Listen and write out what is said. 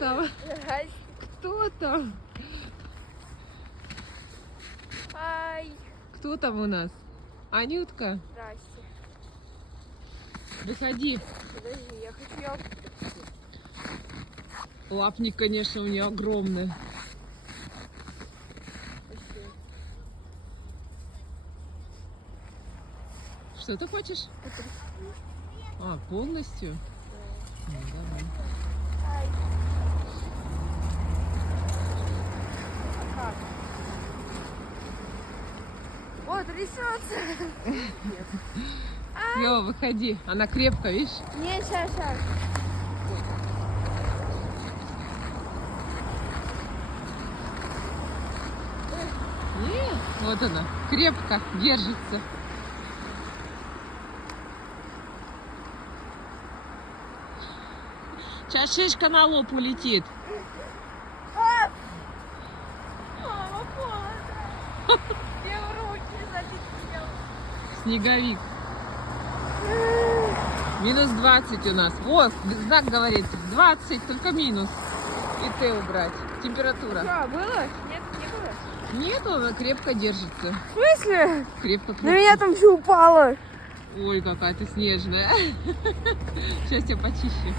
там? Здрасте. Кто там? Ай. Кто там у нас? Анютка? Здрасте. Выходи. Подожди, я хочу ее... Лапник, конечно, у нее огромный. Что ты хочешь? А, полностью? Ну, давай. Ай. Как? Вот, трясется. Все, выходи. Она крепко, видишь? Не, сейчас. Нет, вот она, крепко держится. Сейчас шишка на лоб улетит. Мама, холодно. Я в руки залетела. Снеговик. Минус 20 у нас. Вот, знак говорит, 20, только минус. И Т убрать. Температура. Что, было? Нет, не было. Нет, она крепко держится. В смысле? Крепко, На крепко. меня там все упало. Ой, какая ты снежная. Сейчас я почищу.